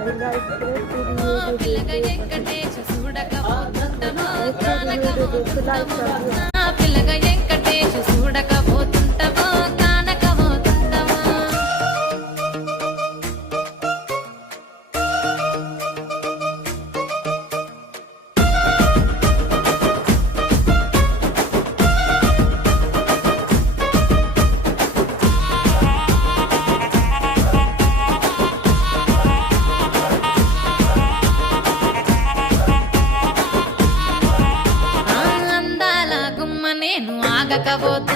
పిల్లగా వెంకటేశ చూడకపోతుంటమో కానకపోతుంటమో పిల్లగా వెంకటేశ చూడకపోతుంటమో కానకపోతుంటమో అందాల గుమ్మ నేను ఆగకపోతుంటమో